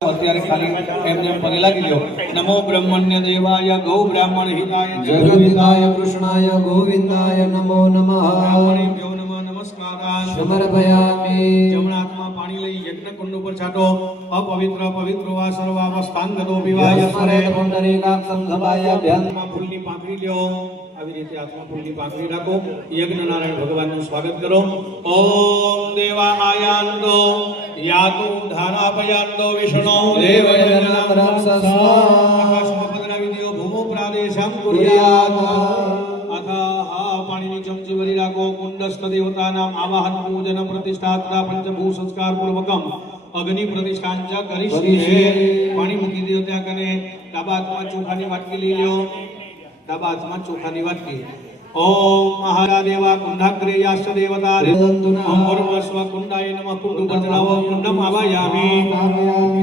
અત્યારે ખાલી એમને પગે લાગી લ્યો। નમો બ્રહ્મણ્ય દેવાય ગૌ બ્રાહ્મણ હિતાય જગદિતાય કૃષ્ણાય ગોવિંદાય નમો નમઃ। બ્રાહ્મણેભ્યો નમઃ નમસ્કારાન સમર્પયામિ। જમણા હાથમાં પાણી લઈ યજ્ઞ કુંડ ઉપર છાંટો। અપવિત્ર પવિત્ર વા સર્વાવસ્થાંગતો વિવાય સ્મરે પુંડરીકાક્ષં સભાયાભ્યામ। ફૂલની પાંખડી લ્યો। આવી રીતે હાથમાં ફૂલની પાંખડી રાખો। યજ્ઞ નારાયણ ભગવાનનું સ્વાગત કરો। ઓમ દેવા આયાંતો યાતુ ધારાપયાંતો વિષ્ણુ દેવયજ્ઞમ રક્ષસ્વ। આકાશમાં પધરાવી દ્યો। ભૂમો પ્રાદેશમ કુર્યાત। અથા પાણીની ચમચી ભરી રાખો। કુંડસ્થ દેવતાનામ આવાહન પૂજન પ્રતિષ્ઠાત્રા પંચભૂ સંસ્કાર પૂર્વકમ અગ્નિ પ્રતિષ્ઠાન ચ કરીશું। પાણી મૂકી દો ત્યાં કને। ડાબા હાથમાં ચોખાની વાટકી લઈ લ્યો। ડાબા હાથમાં ચોખાની વાટકી। ઓમ મહાદેવા કુંડાગ્રે યાસ્ત દેવતા ઓમ ભર્વસ્વ કુંડાય નમઃ। કુંડ ઉપર ચડાવો। કુંડમ આવાયામિ।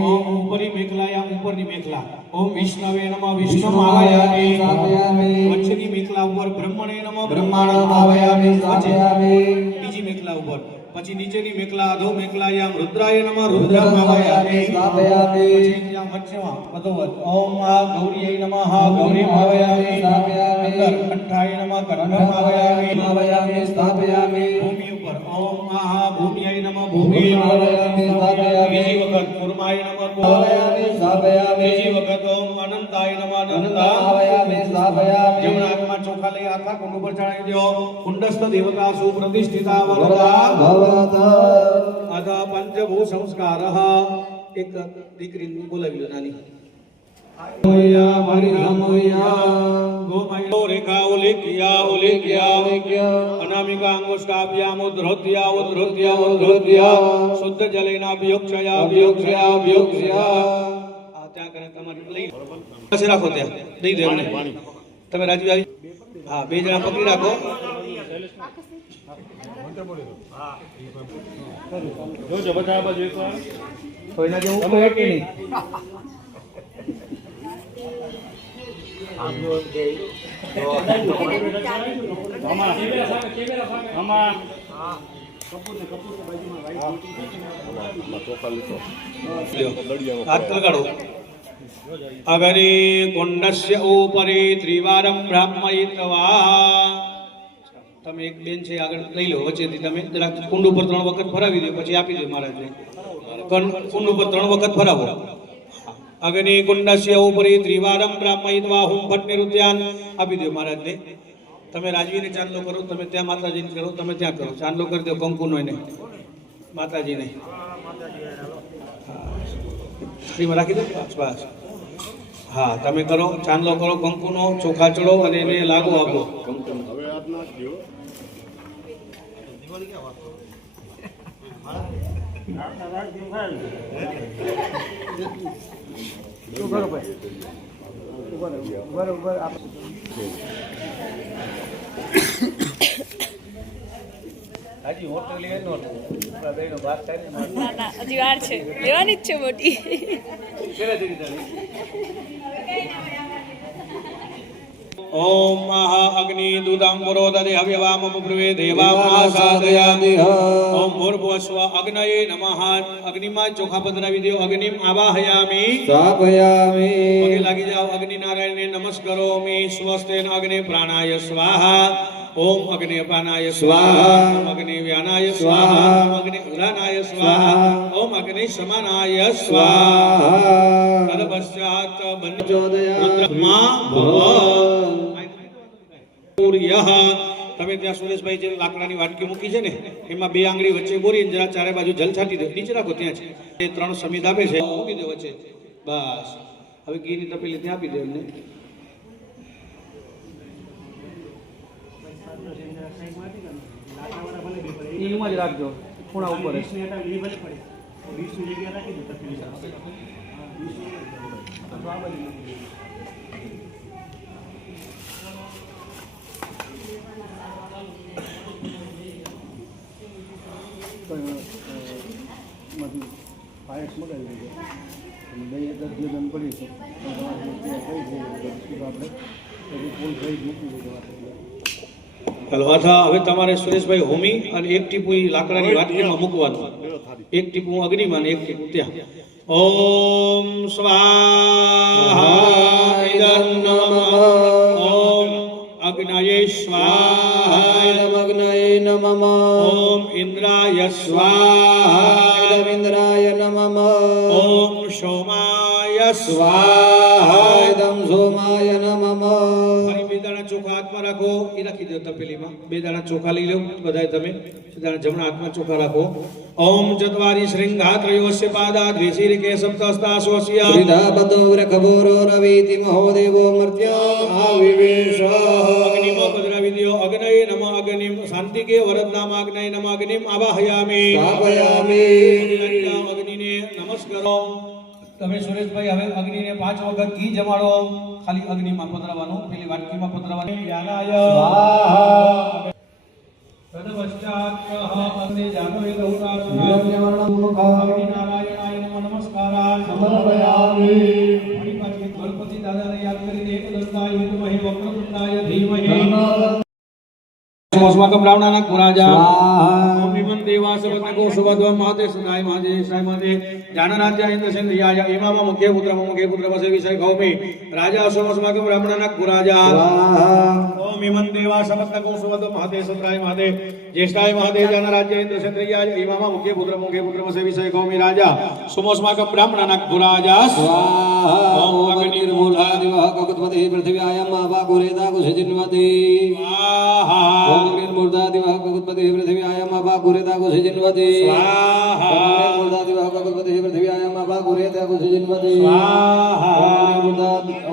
ઓમ ઉપરી મેખલાયા ઉપરની મેખલા। ઓમ વિષ્ણવે નમઃ। વિષ્ણુ આવાયામિ। વચ્ચેની મેખલા ઉપર બ્રહ્મણે નમઃ। બ્રહ્માણમ આવાયામિ સ્થાપયામિ। બીજી મેખલા ઉપર પછી નીચેની મેખલા અધો મેખલાયામ રુદ્રાય નમઃ। રુદ્રમ આવાયામિ સ્થાપયામિ। પછી ત્યાં વચ્ચેમાં અધોવત ઓમ ગૌરીય નમઃ। ગૌરીમ આવાયામિ સ્થાપયામિ। અંદર કંઠાય નમઃ। કંઠમ આવાયામિ આવાયામિ સ્થાપયામિ। ભૂમિ ઉપર ઓમ ભૂમિય નમઃ। ભૂમિમ આવાયામિ સ્થાપયામિ। બીજી વખત કુર્માય નમઃ। આવાયામિ સ્થાપયામિ। ત્રીજી વખત ઓમ અનંતાય નમઃ। અનંતમ અનંતા આવાયામિ સ્થાપયામિ। જમણા હાથમાં ચોખા લઈ આખા કુંડ ઉપર ચડાવી દો। કુંડસ્થ દેવતા સુપ્રતિષ્ઠિતા વરદા ભવત। અથ પંચભૂ સંસ્કારઃ। એક દીકરી બોલાવી લો નાની। મોયા પરિહમોયા ગોમયો રેખા ઉલેખ્યા ઉલેખ્યા અનામિકા અંગુષ્ટાભ્યામ ઉદ્ધૃત્યા ઉદ્ધૃત્યા ઉદ્ધૃત્યા શુદ્ધ જલેના અભિયોક્ષયા અભિયોક્ષયા અભિયોક્ષયા। આ ત્યાં કરે તમારી લઈ પાસે રાખો। ત્યાં દઈ દે એમને। તમે રાજી આવી હા બે જણા પકડી રાખો। જોજો બધા બાજુ એકવાર કોઈના જેવું કોઈ કે નહીં। અગરે કુંડસ્ય ઉપરી ત્રિવારમ બ્રાહ્મયિત્વા। તમે એક બેન છે આગળ લઈ લો વચ્ચેથી। તમે જરાક કુંડ ઉપર 3 વખત ફરાવી દો પછી આપી દો મહારાજને। કુંડ ઉપર 3 વખત ફરાવો। અગ્નિ કુંડસ્ય ઉપરી ત્રિવારમ બ્રાહ્મયિત્વા હુમ ભટ્ટ નિરુદ્યાન આપી દો મહારાજને। તમે રાજવીને ચાંદલો કરો। તમે ત્યાં માતાજીને કરો। તમે ત્યાં કરો ચાંદલો કરી દો કંકુનો એને માતાજીને ફ્રીમાં રાખી દો બસ। હા તમે કરો ચાંદલો કરો કંકુનો ચોખા ચડો અને એને લાગુ આપો। હજી વાર છે લેવાની જ છે મોટી। ઓમ અગ્નિ દુદાંબરો દદે હવ્યવામ બ્રુવે દેવામ સાધયામિ। ઓમ ભૂર્ભુવસ્વ અગ્નયે નમઃ। અગ્નિમાં ચોખા પધરાવી દો। અગ્નિમ આવાહયામિ સ્થાપયામિ। પગે લાગી જાઓ। અગ્નિ નારાયણને નમસ્કરોમિ। સ્વસ્તેન અગ્નિ પ્રાણાય સ્વાહા। ઓમ અગ્નિ અપાનાય સ્વાહા। ઓમ અગ્નિ વ્યાનાય સ્વાહા। ઓમ અગ્નિ ઉદાનાય સ્વાહા। ઓમ અગ્નિ સમાનાય સ્વાહા। તદપશ્ચાત રુદ્રમા ભવ। તમે ત્યાં સુરેશભાઈ જે લાકડાની વાટકી મૂકી છે ને એમાં 2 આંગળી વચ્ચે બોરીને જરા ચારે બાજુ જલ છાંટી દો। નીચે રાખો ત્યાં છે 3 સમિધ આપે છે મૂકી દો વચ્ચે બસ। હવે ઘીની તપેલી ત્યાં આપી દો એમને। એમાં જ રાખજો ખૂણા ઉપર। પાયસ મગાવી દીધો દહીં 10 દિવસ પડી છે આપણે ફૂલ થઈ મૂકી દીધો। ચાલો અથવા હવે તમારે સુરેશભાઈ હોમી અને 1 ટીપું લાકડાની વાટકીમાં મૂકવાનું। 1 ટીપું અગ્નિમાં અને 1 ટીપું ત્યાં। ओम स्वाहा इदं नमः ओम अग्नये स्वाहा इदमग्नये नमः ओम इंद्राय स्वाहा इदमिन्द्राय नमः ओम सोमाय स्वाहा स्वाहा इदं सोमाय नमः ફરી બે દાણા ચોખા હાથમાં રાખો એ રાખી દો તપેલીમાં બે દાણા ચોખા લઈ લો બધાય તમે દાણા જમણા હાથમાં ચોખા રાખો ઓમ ચત્વારી શૃંગા ત્રયોસ્ય પાદા દ્વિશીરિકે સપ્તહસ્તાસોસ્ય त्रिधापतो रखभोरो रवीति महोदेवो मर्त्याम् आविवेश અગ્નિમો કદ્રવિદ્યો અગ્નયે નમઃ અગ્નિમ શાંતિકે વરદનામ અગ્નયે નમઃ અગ્નિમ આવાહયામિ स्थापयामि અગ્નિને નમસ્કારો તમે સુરેશભાઈ હવે અગ્નિને 5 વખત ઘી જમાડો ખાલી અગ્નિમાં પધરાવવાનું પેલી વાટકીમાં પધરાવવાનું યાનાય તદપશ્ચાત અગ્નિ જાનવે દૌતારુના અગ્નિ નારાયણાય નમઃ નમસ્કારાય સમર્પયામિ ફરી પાછી ગણપતિ દાદાને યાદ કરીને એકદંતાય વિદ્મહે વક્રતુંડાય ધીમહિ अस्माकं ब्राह्मणानां पुराजा ओम इमं देवासवतको सुभद्वं माते सदाय माते साय माते जानराज्य इंद्रसेन्द्रियाय इमाम मुख्य पुत्र वसे विषय गौमि राजा अस्माकं ब्राह्मणानां पुराजा ओम इमं देवासवतको सुभद्वं माते सदाय माते ज्येष्ठाय माते जानराज्य इंद्रसेन्द्रियाय इमाम मुख्य पुत्र वसे विषय गौमि राजा अस्माकं ब्राह्मणानां पुराजा ओम अग्निर्मूर्धादिवः ककुत्पते पृथिव्यायां अपाकुरेता कुशजिन्वते ओम अग्निर्मूर्धादिवः ककुत्पते पृथिव्यायां अपाकुरेता कुशजिन्वते अग्निर्मूर्धादिवः ककुत्पते पृथिव्यायां अपाकुरेता कुशजिन्वते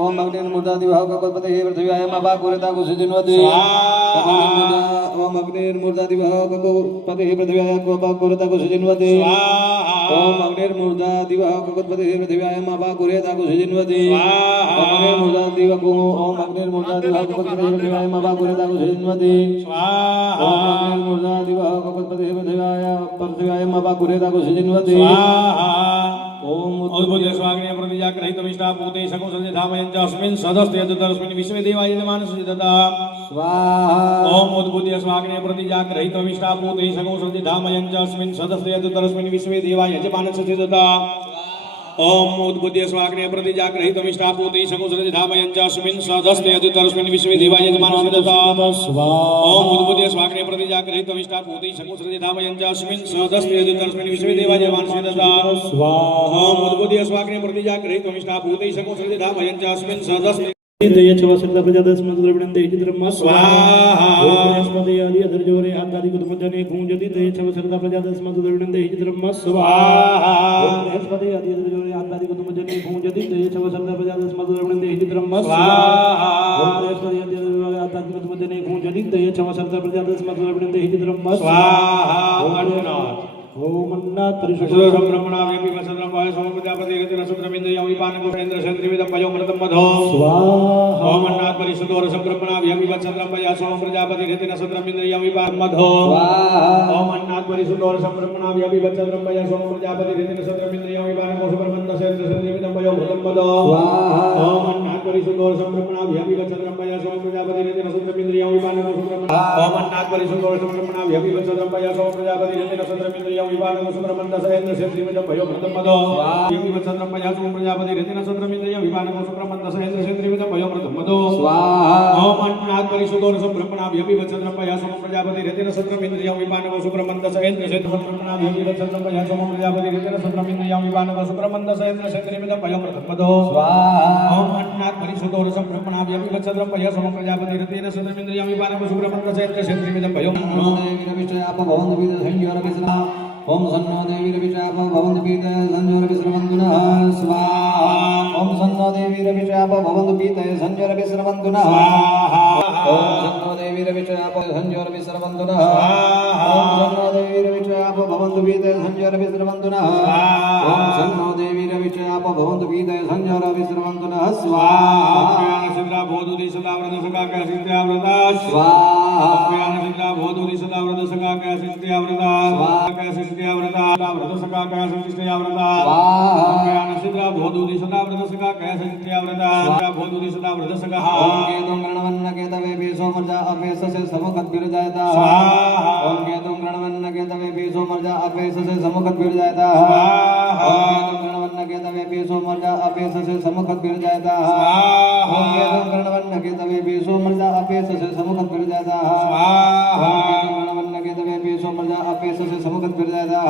ओम अग्निर्मूर्धादिवः ककुत्पते पृथिव्यायां अपाकुरेता कुशजिन्वते ओम अग्निर्मूर्धादिवः ककुत्पते पृथिव्यायां अपाकुरेता कुशजिन्वते ओम अग्निर्मूर्धादिवः ककुत्पते पृथिव्यायां अपाकुरेता कुशजिन्वते ओम अग्निर्मूर्धादिवः ककुत्पते पृथिव्यायां अपाकुरेता कुशजिन्वते ओम अग्निर्मूर्धादिवः ककुत्पते पृथिव्यायां अपाकुरेता कुशजिन्वते ओम अद्भुत स्वाग्ने प्रतिजा ग्रहीतमिष्टा पूते शकुंसले धामयं च अस्मिन् सदस्ते तस्मिन् विश्वे देवाय मानसि ददा स्वाहा ओम अद्भुत स्वाग्ने प्रतिजा ग्रहीतमिष्टा पूते शकुंसले धामयं च अस्मिन् सदस्ते तस्मिन् विश्वे देवाय मानसि ददा ओम उद्बुद्ध स्वाग्ने प्रतिजा ग्रहीतमिष्टा पूते शकुंसले धामयं च अस्मिन् सदस्ते तस्मिन् विश्वे देवाय मानसि ददा ओम उद्बुद्ध स्वाग्ने प्रतिजा ग्रहीतमिष्टा पूते शकुंसले धामयं च अस्मिन् सदस्ते तस्मिन् विश्वे देवाय मानसि ददा ओम उद्बुद्ध स्वाग्ने प्रतिजा ग्रहीतमिष्टा पूते शकुंसले धामयं च अस्मिन् सदस्ते दयच्छवसर्दा प्रजादस्मद्रविणं देहिद्रह्म स्वाहा स्वाहास्मदे आदि अधर्जोरे आदादि कुतुमजने गूंजति दयच्छवसर्दा प्रजादस्मद्रविणं देहिद्रह्म स्वाहा स्वाहास्मदे आदि अधर्जोरे आदादि कुतुमजने गूंजति दयच्छवसर्दा प्रजादस्मद्रविणं देहिद्रह्म स्वाहा स्वाहास्मदे आदि अधर्जोरे आदादि कुतुमजने गूंजति दयच्छवसर्दा प्रजादस्मद्रविणं देहिद्रह्म स्वाहा ओम ओम अन्नात् परिशुद्धं सुरसं ब्रह्मणाव्यपि वसनं वाय सोम प्रजापति रतिन सुत्रमिन्द्रियं विपानं गोपेन्द्र सेन्द्रिविदं वयोमृतं मधो स्वाहा ओम अन्नात् परिशुद्धो रसं ब्रह्मणाव्यपि वसनं वाय सोम प्रजापति रतिन सुत्रमिन्द्रियं विपानं मधो ओम अन्नात् परिशुद्धो रसं ब्रह्मणाव्यपि वसनं वाय सोम प्रजापति रतिन सुत्रमिन्द्रियं विपानं गोपेन्द्र सेन्द्रिविदं वयोमृतं मधो ओम अन्नात् परिशुद्धो रसं ब्रह्मणाव्यपि वसनं वाय सोम प्रजापति रतिन सुत्रमिन्द्रियं विपानं ओम अन्नात् परिशुद्धो रसं ब्रह्मणाव्यपि वसनं वाय सोम प्रजापति रतिन सुत्रमिन्द्रियं विपानं सुब्रह्मण्य सहेन्द्र सेन्द्रिविदं वयोमृतं मधो यं विवत्सनं मया सोम प्रजापति रतिन सुत्रमिन्द्रियं विपानं सुब्रह्मण्य सहेन्द्र सेन्द्रिविदं वयोमृतं मधो ओम अन्नात् परिशुद्धो रसं ब्रह्मणाव्यपि वत्सनं मया सोम प्रजापति रतिन सुत्रमिन्द्रियं विपानं सुब्रह्मण्य सहेन्द्र सेन्द्रिविदं वत्सनं मया सोम प्रजापति रतिन सुत्रमिन्द्रियं विपानं सुब्रह्मण्य सहेन्द्र सेन्द्रिविदं वयोमृतं मधो ओम अन्नात् परिशुद्धो रसं ब्रह्मणाव्यपि वत्सनं मया सोम प्रजापति रतिन सुत्रमिन्द्रियं विपानं सुब्रह्मण्य सहेन्द्र सेन्द्रिविदं वयोमृतं ओम सन्नो देवी रविचाप भवन्तु पीतय संजोर विश्रवन्तुनः स्वाहा ओम सन्नो देवी रविचाप भवन्तु पीतय संजोर विश्रवन्तुनः ओम सन्नो देवी रविचाप संजोर विश्रवन्तुनः ओम सन्नो देवी रविचाप भवन्तु पीतय संजोर विश्रवन्तुनः ओम सन्नो देवी रविचाप भवन्तु पीतय संजोर विश्रवन्तुनः स्वाहा सिद्धा भोदुदि सदा व्रत सका का सिद्ध्या व्रता स्वाहा सिद्धा भोदुदि सदा व्रत सका का सिद्ध्या व्रता का सिद्ध्या व्रता व्रत सका का सिद्ध्या व्रता स्वाहा सिद्धा भोदुदि सदा व्रत सका का सिद्ध्या व्रता भोदुदि सदा व्रत सका ओम केतुं गणवन्न केतवे बेसो मर्जा अपेस से समुखत गिर जाता ओम केतुं गणवन्न केतवे बेसो मर्जा अपेस से समुखत गिर जाता ओम केतुं गणवन्न के तवे पेशो मर्जा अपेस से समुखत गिर जाता ओम केतु कर्णवन्न के तवे पेशो मर्जा अपेस से समुखत गिर जाता ओम केतु कर्णवन्न के तवे पेशो मर्जा अपेस से समुखत गिर जाता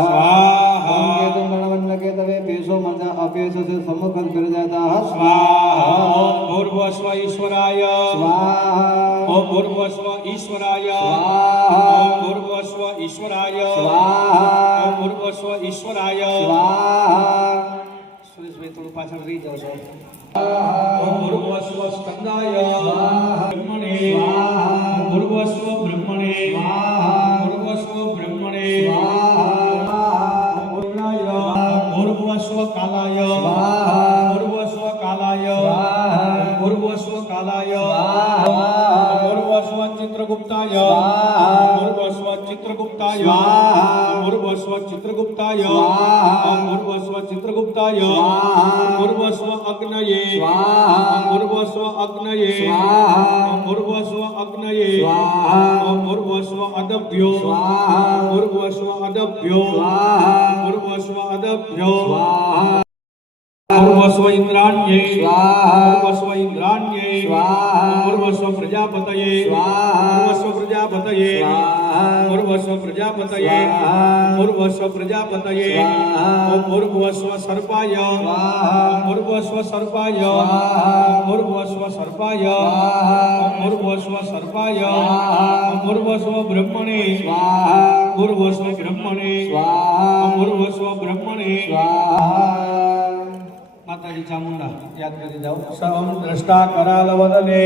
ओम केतु कर्णवन्न के तवे पेशो मर्जा अपेस से समुखत गिर जाता ओम भूर्भुवस्व ईश्वराय स्वाहा ओम भूर्भुवस्व ईश्वराय स्वाहा ओम भूर्भुवस्व ईश्वराय स्वाहा ओम भूर्भुवस्व ईश्वराय स्वाहा સુરેશભાઈ થોડું પાછળ રહી જાવ છો ઓમ ભૂર્ભુવસ્વ સ્કંદાય બ્રહ્મણે ઓમ ભૂર્ભુવસ્વ બ્રહ્મણે ભૂર્ભુવસ્વ બ્રહ્મણે ભૂર્ભુવસ્વ કાલાય ભૂર્ભુવસ્વ કાલાય ભૂર્ભુવસ્વ કાલાય ભૂર્ભુવસ્વ ચિત્રગુપ્તાય ભૂર્ભુવસ્વ ચિત્રગુપ્તાય ભૂર્ભુવસ્વ ચિત્રગુપ્તાય ભૂર્ભુવસ્વ ચિત્રગુપ્તાય ભૂર્ભુવસ્વ અગ્નયે ભૂર્ભુવસ્વ અગ્નયે ભૂર્ભુવસ્વ અગ્નયે ભૂર્ભુવસ્વ અદભ્યો ભૂર્ભુવસ્વ અદભ્યો ભૂર્ભુવસ્વ અદભ્યો ભૂર્ભુવસ્વ ઇન્દ્રાણ્યે ભૂર્ભુવસ્વ ઇન્દ્રાણ્યે ભૂર્ભુવસ્વ પ્રજાપતયે ભૂર્ભુવસ્વ પ્રજાપતયે ભૂર્ભુવસ્વ પ્રજાપતયે ભૂર્ભુવસ્વ પ્રજાપતયે ભૂર્ભુવસ્વ સર્પાય ભૂર્ભુવસ્વ સર્પાય ભૂર્ભુવસ્વ સર્પાય ભૂર્ભુવસ્વ સર્પાય ભૂર્ભુવસ્વ બ્રહ્મણે ભૂર્ભુવસ્વ બ્રહ્મણે ભૂર્ભુવસ્વ બ્રહ્મણે માતાજી ચામુંડા યાદ કરી જાઓ સમ દ્રષ્ટા કરાલ વદને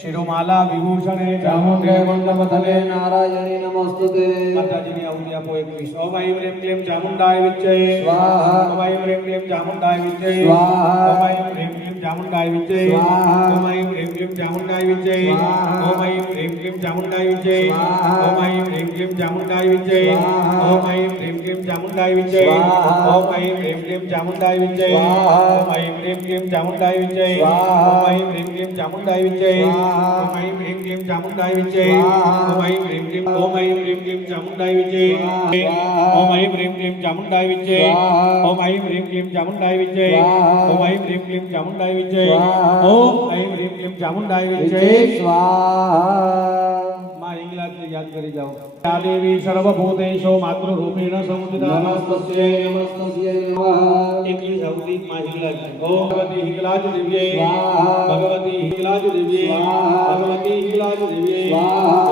શિરોમાલા વિભૂષણે ચામુંડે મંડપધને નારાયણી નમસ્તુતે માતાજીની આહુતિ આપો 21 ઓમ આઈ પ્રેમ ક્લેમ ચામુંડાય વિચ્ચે સ્વાહા ઓમ આઈ પ્રેમ ક્લેમ ચામુંડાય વિચ્ચે સ્વાહા ઓમ આઈ પ્રેમ ક્લેમ ચામુંડાય વિચ્ચે સ્વાહા ઓમ આઈ પ્રેમ ક્લેમ ચામુંડાય વિચ્ચે સ્વાહા ઓમ આઈ પ્રેમ ક્લેમ ચામુંડાય વિચ્ચે સ્વાહા ઓમ આઈ પ્રેમ ક્લેમ ચામુંડાય વિચ્ચે સ્વાહા ઓમ આઈ પ્રેમ ક્લેમ ચામુંડાય વિચ્ચે સ્વાહા ઓમ આઈ પ્રેમ ક્લેમ ચામુંડાય વિચ્ચે સ્વાહા ઓમ આઈ પ્રેમ ક્લેમ ચામુંડાય વિચ્ચે સ્વાહા ઓમ આઈ પ્રેમ ક્લેમ ચામુંડાય વિચ્ચે સ્વાહા ઓમ આઈ પ્રેમ ક્લેમ ચામુંડાય વિચ્ચે સ્વાહા ઓમ આઈ પ્રેમ ક્લેમ ચામુંડાય વિચ્ચે સ્વાહા ઓમ આઈ પ્રેમ ક્લેમ ચામુંડાય વિચ્ચે સ્વાહા ઓમ આઈ પ્રેમ ક્લેમ ચામુંડાય વિચ્ચે સ્વાહા ઓમ આઈ પ્રેમ ક્લેમ ચામુંડાય વિચ્ચે સ્વાહા ઓમ આઈ પ્રેમ ક્લેમ ચામુંડાય વિચ્ચે સ્વાહા માં ઇંગ્લિશ યાદ કરી જાઓ આ દેવી સર્વભૂતેષુ માતૃરૂપેણ સંસ્થિતા નમસ્તસ્યૈ નમસ્તસ્યૈ નમઃ એકલી સૌથી માં ઇંગ્લિશ ઓમ ભગવતી હિંગલાજ દિવ્યે સ્વાહા ભગવતી હિંગલાજ દિવ્યે સ્વાહા ભગવતી હિંગલાજ દિવ્યે સ્વાહા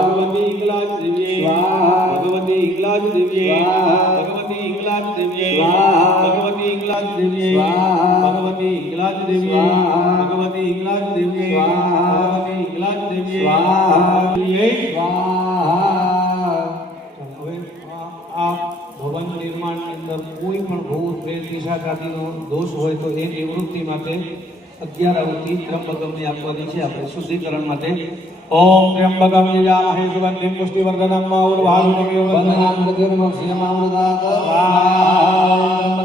ભગવતી હિંગલાજ દિવ્યે સ્વાહા ભગવતી હિંગલાજ દિવ્યે સ્વાહા ભગવતી હિંગલાજ દિવ્યે સ્વાહા ભગવતી હિંગલાજ દિવ્યે સ્વાહા ભગવતી હિંગલાજ દિવ્યે સ્વાહા ભગવતી હિંગલાજ દિવ્યે સ્વાહા ભગવતી હિંગલાજ દિવ્યે સ્વાહા દિવ્યે સ્વાહા હવે આ ભવન નિર્માણની અંદર કોઈ પણ ભૂત પ્રેત દિશાકાતીનો દોષ હોય તો એ નિવૃત્તિ માટે 11 આહુતિ ત્રંબકમની આપવાની છે આપણે શુદ્ધિકરણ માટે ઓમ ત્રંબકમ યજામહે સુગંધિમ પુષ્ટિવર્ધનમ ઉર્વારુકમિવ વંદનાન મૃત્યુર્મોક્ષિયમામૃતાત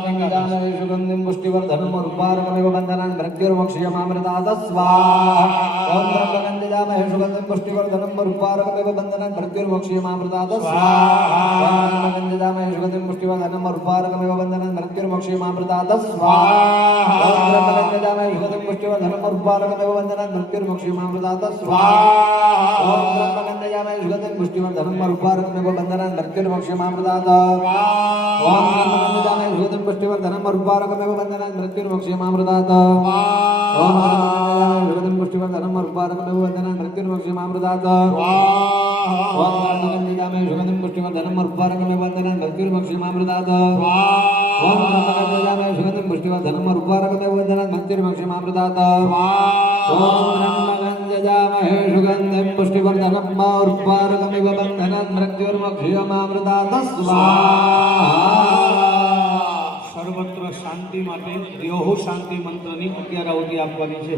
ત્રંબકં સુગંધિં પુષ્ટિવર્ધનમ રૂપારકમિવ વંદનાન મૃત્યુર્મોક્ષિયમામૃતાત સ્વાહા ઓમ ત્રંબકં યજામહે સુગંધિં પુષ્ટિવર્ધનમ રૂપારકમિવ વંદનાન મૃત્યુર્મોક્ષિયમામૃતાત સ્વાહા ઓમ ત્રંબકં યજામહે સુગંધિં પુષ્ટિવર્ધનમ રૂપારકમિવ વંદનાન મૃત્યુર્મોક્ષિયમામૃતાત સ્વાહા ઓમ ત્રંબકં યજામહે સુગંધિં પુષ્ટિવર્ધનમ રૂપારકમિવ વંદનાન મૃત્યુર્મોક્ષિયમામૃતાત સ્વાહા ओम त्र्यंबकं यजामहे सुगंधिं पुष्टिवर्धनं मरुपारकमिव बन्धनान् मृत्युर्मोक्षयमामृतात् ओम त्र्यंबकं यजामहे सुगंधिं पुष्टिवर्धनं मरुपारकमिव बन्धनान् मृत्युर्मोक्षयमामृतात् ओम त्र्यंबकं यजामहे सुगंधिं पुष्टिवर्धनं मरुपारकमिव बन्धनान् मृत्युर्मोक्षयमामृतात् ओम त्र्यंबकं यजामहे सुगंधिं पुष्टिवर्धनं मरुपारकमिव बन्धनान् मृत्युर्मोक्षयमामृतात् ओम त्र्यंबकं यजामहे सुगंधिं पुष्टिवर्धनं मरुपारकमिव बन्धनान् मृत्युर्मोक्षयमामृतात् ओम त्र्यंबकं यजामहे सुगंधिं पुष्टिवर्धनं मरुपारकमिव बन्धनान् मृत्युर्मोक्षयमामृतात् स्वाहा સર્વત્ર શાંતિ માટે દેહો શાંતિ મંત્રની 11 આહુતિ આપવાની છે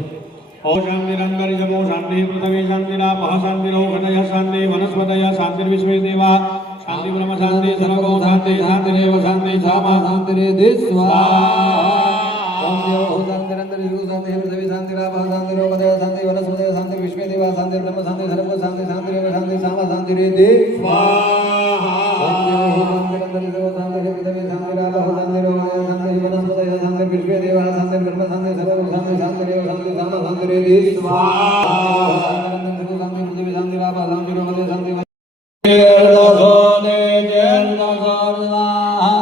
ઓમ શાંતિરંતરિ જગો શાંતિ પૃથ્વી શાંતિરાપઃ શાંતિરો ઘનય શાંતિ વનસ્પતય શાંતિર્વિશ્વે દેવા શાંતિ બ્રહ્મ શાંતિ સર્વગો શાંતિ શાંતિરેવ શાંતિ સામા शांतिरेधि स्वाहा ओम देव शांतिरंतरि जगो शांति पृथ्वी शांतिरापः शांतिरो घनय शांति वनस्पतय शांतिर्विश्वे देवा शांतिर्ब्रह्म शांति सर्वगो शांति शांतिरेव शांति सामा शांतिरेधि स्वाहा ओम देव शांतिरंतरि जगो शांति पृथ्वी शांतिरापः शांतिरो घनय शांति वनस्पतय शांतिर्विश्वे देवा શાંતિ સર્વ શાંતિ શાંતિ રેવ શાંતિ શાંતિ શાંતિ રે દી સ્વાહા શાંતિ શાંતિ પૃથ્વી શાંતિ બાબા શાંતિ રોમતે શાંતિ દસોને જન સર્વાહ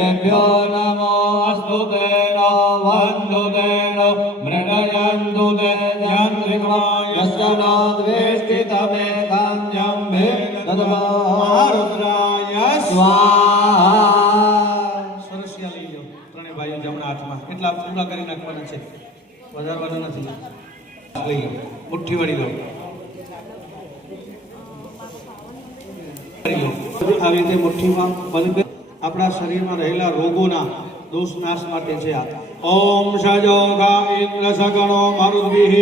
એભ્યો નમો અસ્તુતે વંદુ દેન મૃગયંતુ દે યંત્રિકમાય યસ્નાદ વેષ્ટિતમે કાંજં ભે તદમારુદ્રાય સ્વાહા સરસ્યા લઈ લો ત્રણે ભાઈઓ જમણા હાથમાં એટલા પૂરા કરી નાખવાના છે વધારવાના નથી લઈ લો મુઠ્ઠી વળી લો આવી રીતે મુઠ્ઠીમાં બંધ આપણા શરીરમાં રહેલા રોગોના દોષ નાશ માટે છે આ ઓમ સજોગા ઇન્દ્ર સગણો મરુદ્ભિઃ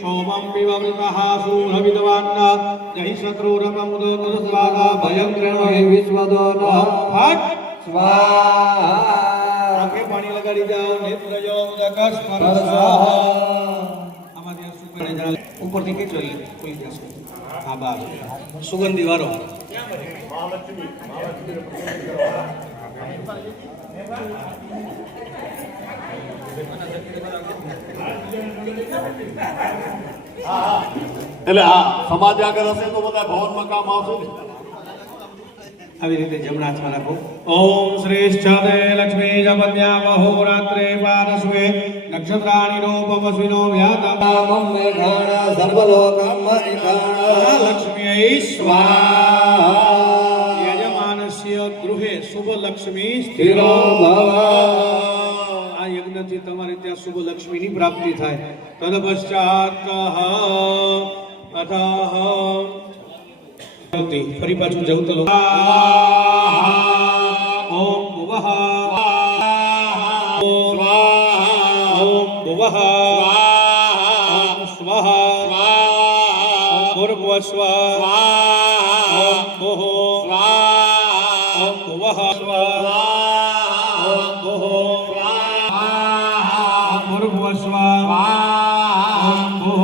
સોમં વિવૃતઃ સૂરવિદ્વાન્ના જહિ શત્રુરપમુદ મુદસ્વાદા ભયંકરણો હે વિશ્વદો ફટ સ્વાહા આંખે પાણી લગાડી જાઓ નેત્રજો ઉદકસ આમાંથી શું કરે જરા ઉપરથી કે જોઈએ કોઈ જશે હા બસ સુગંધી વાળો એટલે હા સમાજ આગળ હશે તો બધા ભવનમાં કામ આવશે ને આવી રીતે જમણા હાથમાં રાખો ઓમ શ્રેષ્ઠતે લક્ષ્મી જપન્યા મહોરાત્રે પારસ્વે નક્ષત્રાણી રૂપમસ્વિનો વ્યાતમ મેઘાણા સર્વલોકમ મહિષાણા લક્ષ્મ્यै સ્વાહા યજમાનસ્ય ગૃહે શુભ લક્ષ્મી સ્થિરો ભવ આ યજ્ઞથી તમારે ત્યાં શુભ લક્ષ્મીની પ્રાપ્તિ થાય તદ પશ્ચાત અથઃ ફરી પાછું જવું તો ઓમ ભુવઃ ઓમ ભુવઃ ઓમ સ્વઃ ઓમ ભૂર્ભુવઃ ઓમ ભુઃ ઓમ ભુવઃ ઓમ ભુઃ ઓમ ભૂર્ભુવઃ ઓમ ભુઃ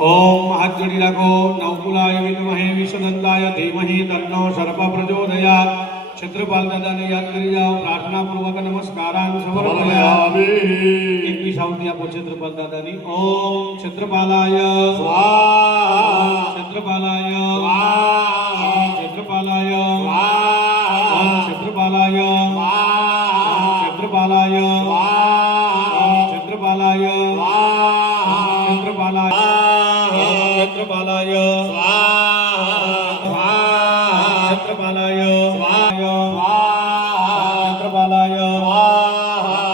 ओम हाथ जोड़ी रखो नवकुलाय विद्महे विष्णुदंताय धीमहि तन्नो सर्प प्रचोदयात् क्षेत्रपाल दादा ने याद करी जाओ प्रार्थना पूर्वक नमस्कारान् समर्पयामि एक भी शांति आपो क्षेत्रपाल दादा नी ओम क्षेत्रपालाय स्वाहा क्षेत्रपालाय स्वाहा क्षेत्रपालाय स्वाहा ओम क्षेत्रपालाय स्वाहा क्षेत्रपालाय स्वाहा क्षेत्रपालाय स्वाहा क्षेत्रपालाय क्षेत्रपालाय स्वाहा क्षेत्रपालाय स्वाहा क्षेत्रपालाय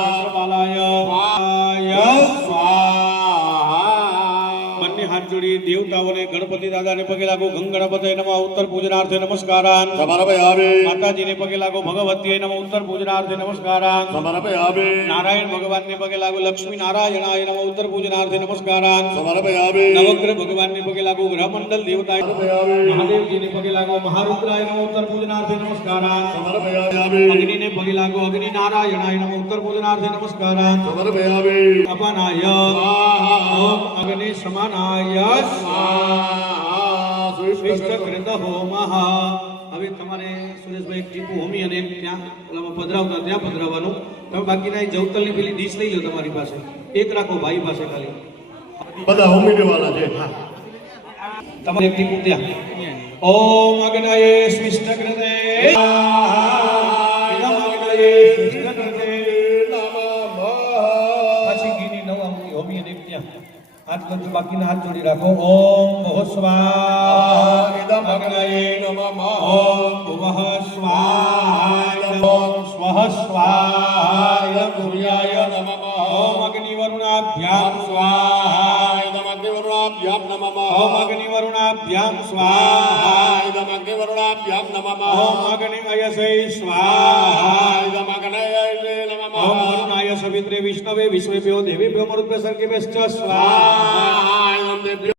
क्षेत्रपालाय स्वाहा બંને હાથ જોડી દેવતાઓને ગણપતિ દાદાને પગે લાગો ગંગ ગણપતય નમઃ ઉત્તર પૂજનાર્થે નમસ્કારાન સમર્પયામિ માતાજીને પગે લાગો ભગવતીય નમઃ ઉત્તર પૂજનાર્થે નમસ્કારાન સમર્પયામિ નારાયણ ભગવાનને પગે લાગો લક્ષ્મી નારાયણાય નમઃ ઉત્તર પૂજનાર્થે નમસ્કારાન સમર્પયામિ નવગ્રહ ભગવાનને પગે લાગો ગ્રહમંડલ દેવતાય સમર્પયામિ મહાદેવજીને પગે લાગો મહારુદ્રાય નમઃ ઉત્તર પૂજનાર્થે નમસ્કારાન સમર્પયામિ અગ્નિને પગે લાગો અગ્નિ નારાયણાય નમઃ ઉત્તર પૂજનાર્થે નમસ્કારાન સમર્પયામિ અપાનાય ઓમ અગ્નિ સમાનાય સ્વાહા વિષ્ટકૃત હોમઃ હવે તમારે સુરેશભાઈ એક ટીપું હોમી અને એક ત્યાં ઓલામાં પધરાવતા ત્યાં પધરાવવાનું તમે બાકીના એ જવતલની પેલી ડીશ લઈ લો તમારી પાસે એક રાખો ભાઈ પાસે ખાલી બધા હોમી દેવાના છે તમારે એક ટીપું ત્યાં ઓમ અગ્નયે સ્વિષ્ટકૃતે ઇદમ અગ્નયે સ્વિષ્ટકૃતે પછી ઘીની નવ આમથી હોમી અને એક ત્યાં હાથ કરજો બાકીના હાથ જોડી રાખો ઓમ ભુઃ સ્વાહા ઇદમ અગ્નયે નમઃ ઓમ ભુવઃ સ્વાહા ઓમ સ્વઃ સ્વાહા ઇદમ સૂર્યાય નમઃ ઓમ અગ્નિવરુણાભ્યામ સ્વાહા ઇદમ અગ્નિવરુણાભ્યામ નમઃ ઓમ અગ્નિવરુણાભ્યામ સ્વાહા ઇદમ અગ્નિવરુણાભ્યામ નમઃ ઓમ અગ્નિ અયસૈ સ્વાહા ઇદમ અગ્નયે નમઃ ઓમ વરુણાય સવિત્રે વિષ્ણવે વિશ્વેભ્યો દેવેભ્યો મરુદ્ભ્યો સર્ગેભ્યશ્ચ સ્વાહા ઇદમ દેભ્યો